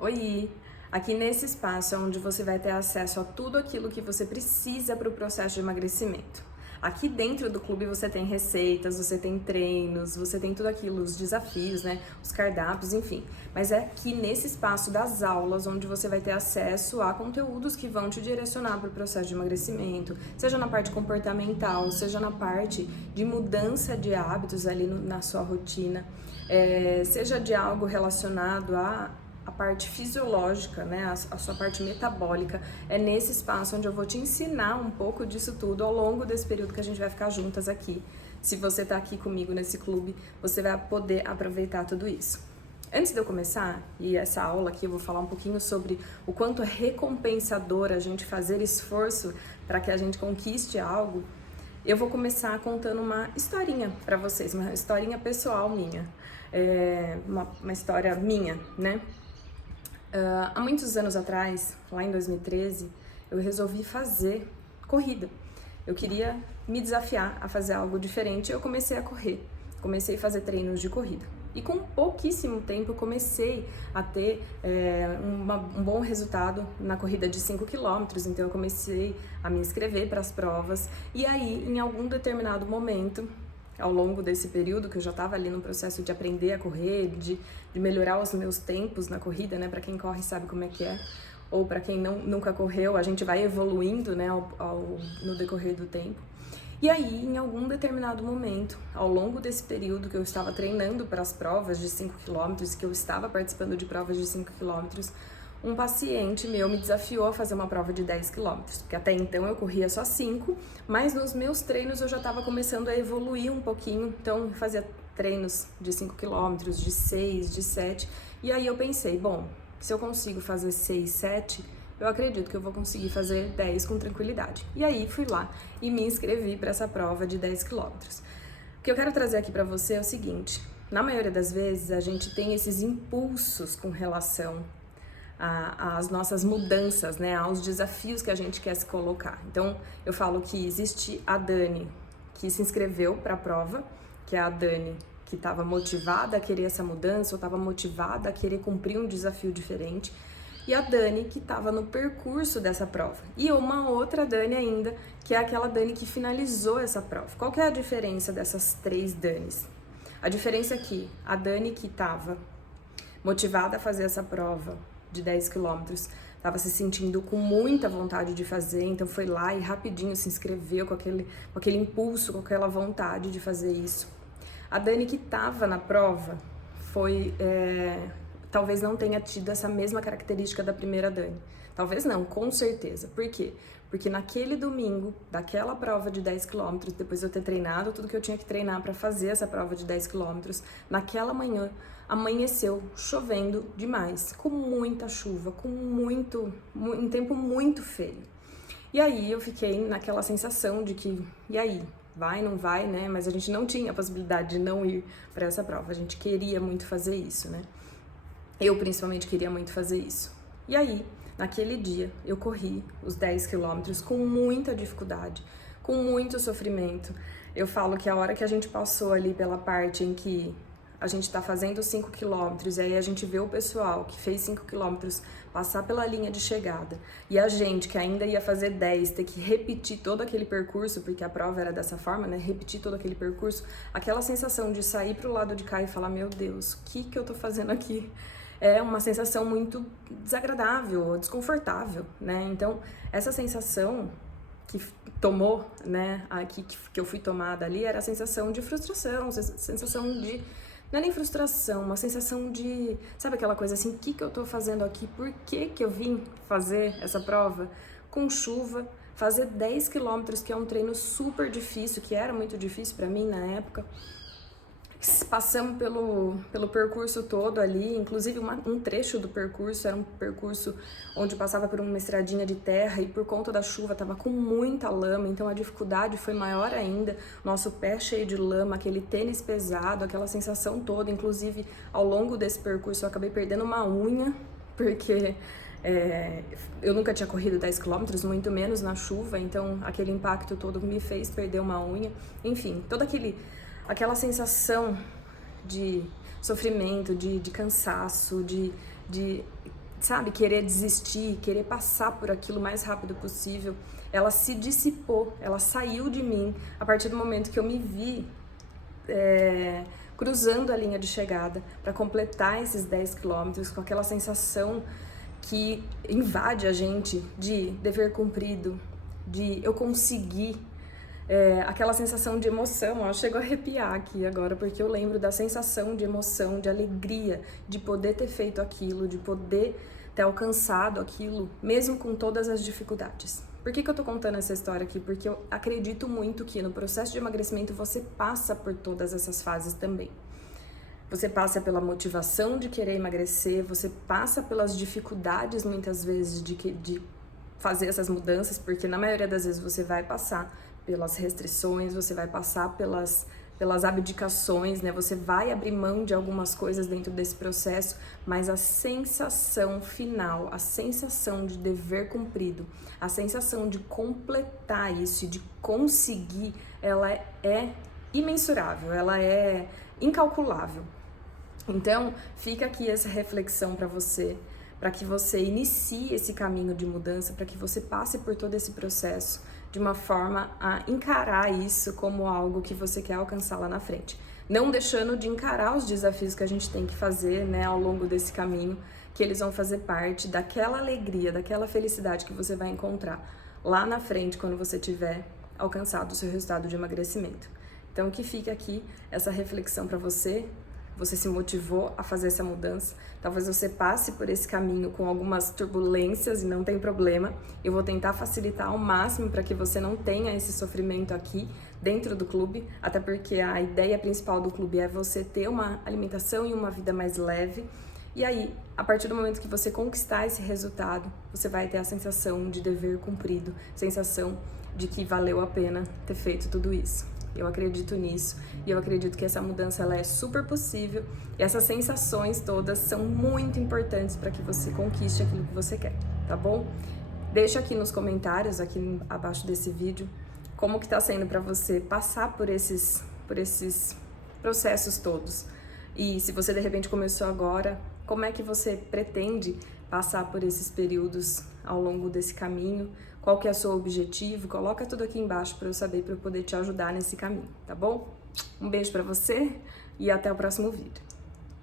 Oi! Aqui nesse espaço é onde você vai ter acesso a tudo aquilo que você precisa para o processo de emagrecimento. Aqui dentro do clube você tem receitas, você tem treinos, você tem tudo aquilo, os desafios, né? Os cardápios, enfim. Mas é aqui nesse espaço das aulas onde você vai ter acesso a conteúdos que vão te direcionar para o processo de emagrecimento, seja na parte comportamental, seja na parte de mudança de hábitos ali na sua rotina, seja de algo relacionado a parte fisiológica, né, a sua parte metabólica. É nesse espaço onde eu vou te ensinar um pouco disso tudo ao longo desse período que a gente vai ficar juntas aqui. Se você tá aqui comigo nesse clube, você vai poder aproveitar tudo isso. Antes de eu começar, e essa aula aqui eu vou falar um pouquinho sobre o quanto é recompensador a gente fazer esforço para que a gente conquiste algo, eu vou começar contando uma historinha para vocês, uma historinha pessoal minha, uma história minha, né? Há muitos anos atrás, lá em 2013, eu resolvi fazer corrida. Eu queria me desafiar a fazer algo diferente e eu comecei a correr. Comecei a fazer treinos de corrida. E com pouquíssimo tempo eu comecei a ter um bom resultado na corrida de 5 quilômetros. Então eu comecei a me inscrever para as provas. E aí, em algum determinado momento, ao longo desse período que eu já estava ali no processo de aprender a correr, de melhorar os meus tempos na corrida, né? Para quem corre sabe como é que é, ou para quem nunca correu, a gente vai evoluindo, né? No decorrer do tempo. E aí, em algum determinado momento, ao longo desse período que eu estava treinando para as provas de 5 quilômetros, que eu estava participando de provas de 5 quilômetros, um paciente meu me desafiou a fazer uma prova de 10 quilômetros, porque até então eu corria só 5, mas nos meus treinos eu já estava começando a evoluir um pouquinho, então eu fazia treinos de 5 quilômetros, de 6, de 7, e aí eu pensei, bom, se eu consigo fazer 6, 7, eu acredito que eu vou conseguir fazer 10 com tranquilidade. E aí fui lá e me inscrevi para essa prova de 10 quilômetros. O que eu quero trazer aqui para você é o seguinte, na maioria das vezes a gente tem esses impulsos com relação às nossas mudanças, né, aos desafios que a gente quer se colocar. Então, eu falo que existe a Dani que se inscreveu para a prova, que é a Dani que estava motivada a querer essa mudança, ou estava motivada a querer cumprir um desafio diferente, e a Dani que estava no percurso dessa prova. E uma outra Dani ainda, que é aquela Dani que finalizou essa prova. Qual que é a diferença dessas três Danis? A diferença é que a Dani que estava motivada a fazer essa prova de 10 quilômetros, estava se sentindo com muita vontade de fazer, então foi lá e rapidinho se inscreveu com aquele impulso, com aquela vontade de fazer isso. A Dani que estava na prova talvez não tenha tido essa mesma característica da primeira Dani. Talvez não, com certeza. Por quê? Porque naquele domingo, daquela prova de 10 quilômetros, depois de eu ter treinado tudo que eu tinha que treinar para fazer essa prova de 10 quilômetros, naquela manhã, amanheceu chovendo demais, com muita chuva, com um tempo muito feio. E aí eu fiquei naquela sensação de que, e aí? Vai, não vai, né? Mas a gente não tinha a possibilidade de não ir para essa prova, a gente queria muito fazer isso, né? Eu principalmente queria muito fazer isso. E aí, naquele dia, eu corri os 10 quilômetros com muita dificuldade, com muito sofrimento. Eu falo que a hora que a gente passou ali pela parte em que a gente tá fazendo 5 quilômetros, e aí a gente vê o pessoal que fez 5 quilômetros passar pela linha de chegada, e a gente que ainda ia fazer 10, ter que repetir todo aquele percurso, porque a prova era dessa forma, né, repetir todo aquele percurso, aquela sensação de sair pro lado de cá e falar, meu Deus, o que eu tô fazendo aqui? É uma sensação muito desagradável, desconfortável, né, então essa sensação que tomou, né, que eu fui tomada ali, era a sensação de frustração, sensação de, não é nem frustração, uma sensação de, sabe aquela coisa assim, o que eu tô fazendo aqui, por que eu vim fazer essa prova com chuva, fazer 10 quilômetros, que é um treino super difícil, que era muito difícil pra mim na época. Passamos pelo percurso todo ali, inclusive um trecho do percurso era um percurso onde passava por uma estradinha de terra e por conta da chuva tava com muita lama, então a dificuldade foi maior ainda, nosso pé cheio de lama, aquele tênis pesado, aquela sensação toda, inclusive ao longo desse percurso eu acabei perdendo uma unha, porque eu nunca tinha corrido 10 quilômetros, muito menos na chuva, então aquele impacto todo me fez perder uma unha, enfim, aquela sensação de sofrimento, de cansaço, sabe, querer desistir, querer passar por aquilo o mais rápido possível, ela se dissipou, ela saiu de mim a partir do momento que eu me vi cruzando a linha de chegada para completar esses 10 quilômetros com aquela sensação que invade a gente de dever cumprido, de eu conseguir, aquela sensação de emoção. Eu chego a arrepiar aqui agora, porque eu lembro da sensação de emoção, de alegria, de poder ter feito aquilo, de poder ter alcançado aquilo, mesmo com todas as dificuldades. Por que eu tô contando essa história aqui? Porque eu acredito muito que no processo de emagrecimento você passa por todas essas fases também. Você passa pela motivação de querer emagrecer, você passa pelas dificuldades muitas vezes de fazer essas mudanças, porque na maioria das vezes você vai passar pelas restrições, você vai passar pelas abdicações, né? Você vai abrir mão de algumas coisas dentro desse processo, mas a sensação final, a sensação de dever cumprido, a sensação de completar isso e de conseguir, ela é imensurável, ela é incalculável. Então, fica aqui essa reflexão para que você inicie esse caminho de mudança, para que você passe por todo esse processo de uma forma a encarar isso como algo que você quer alcançar lá na frente. Não deixando de encarar os desafios que a gente tem que fazer, né, ao longo desse caminho, que eles vão fazer parte daquela alegria, daquela felicidade que você vai encontrar lá na frente quando você tiver alcançado o seu resultado de emagrecimento. Então, que fique aqui essa reflexão para você. Você se motivou a fazer essa mudança, talvez você passe por esse caminho com algumas turbulências e não tem problema. Eu vou tentar facilitar ao máximo para que você não tenha esse sofrimento aqui dentro do clube, até porque a ideia principal do clube é você ter uma alimentação e uma vida mais leve. E aí, a partir do momento que você conquistar esse resultado, você vai ter a sensação de dever cumprido, sensação de que valeu a pena ter feito tudo isso. Eu acredito nisso e eu acredito que essa mudança ela é super possível e essas sensações todas são muito importantes para que você conquiste aquilo que você quer, tá bom? Deixa aqui nos comentários, aqui abaixo desse vídeo, como que tá sendo para você passar por esses processos todos. E se você de repente começou agora, como é que você pretende passar por esses períodos ao longo desse caminho? Qual que é o seu objetivo? Coloca tudo aqui embaixo para eu saber, para eu poder te ajudar nesse caminho, tá bom? Um beijo para você e até o próximo vídeo.